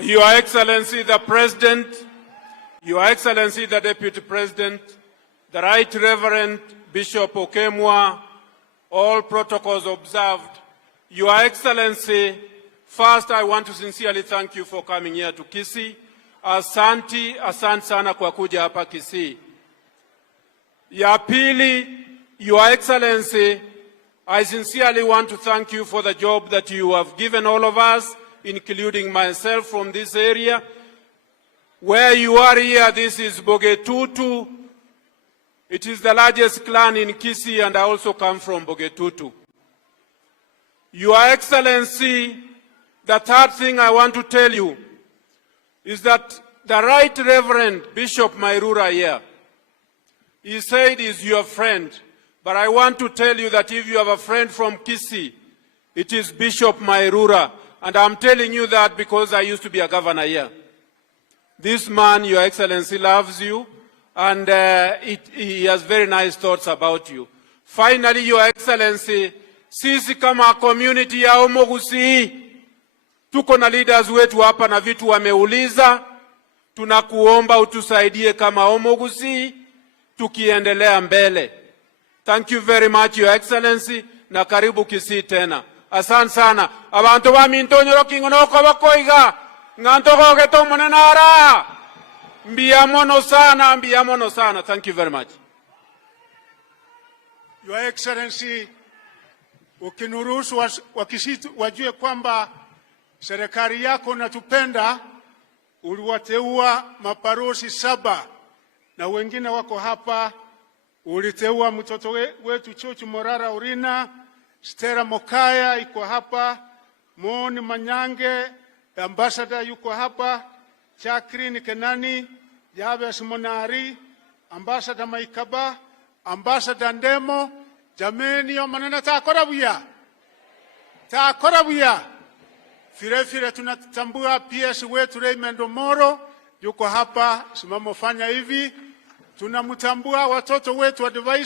Your Excellency the President, Your Excellency the Deputy President, the Right Reverend Bishop Okemwa, all protocols observed. Your Excellency, first I want to sincerely thank you for coming here to Kisii. Asante sana kwa kuja hapa Kisii. Ya pili, Your Excellency, I sincerely want to thank you for the job that you have given all of us, including myself from this area. Where you are here, this is Bogetutu. It is the largest clan in Kisii, and I also come from Bogetutu. Your Excellency, the third thing I want to tell you is that the Right Reverend Bishop Mairura here, he said he's your friend, but I want to tell you that if you have a friend from Kisii, it is Bishop Mairura, and I'm telling you that because I used to be a governor here. This man, Your Excellency, loves you, and he has very nice thoughts about you. Finally, Your Excellency, sisi kama community ya Omogusii, tuko na leaders wetu hapa na vitu wameuliza, tunakuomba utusaidie kama Omogusii, tukiendelea mbele. Thank you very much, Your Excellency, na karibu Kisii tena. Asante sana. Abantu ba mintonyoro kingonoko bakoiga, ngantoko geto monenara. Mbiamono sana. Thank you very much. Your Excellency, ukinuruhusu Wakisii wajue kwamba serikali yako natupenda, uliwateua maparosi 7 na wengine wako hapa. Uliteua mtoto wetu Chuchu Morara Urina, Stera Mokaya iko hapa, Moni Manyange, Ambassador yuko hapa, Chakrini Kenani, Javes Monari, Ambassador Maikaba, Ambassador Ndemo. Jameni yo manana takorabuya. Fire tunatambua PS wetu Raymond Omoro yuko hapa, simamo fanya hivi. Tunamtambua watoto wetu advisor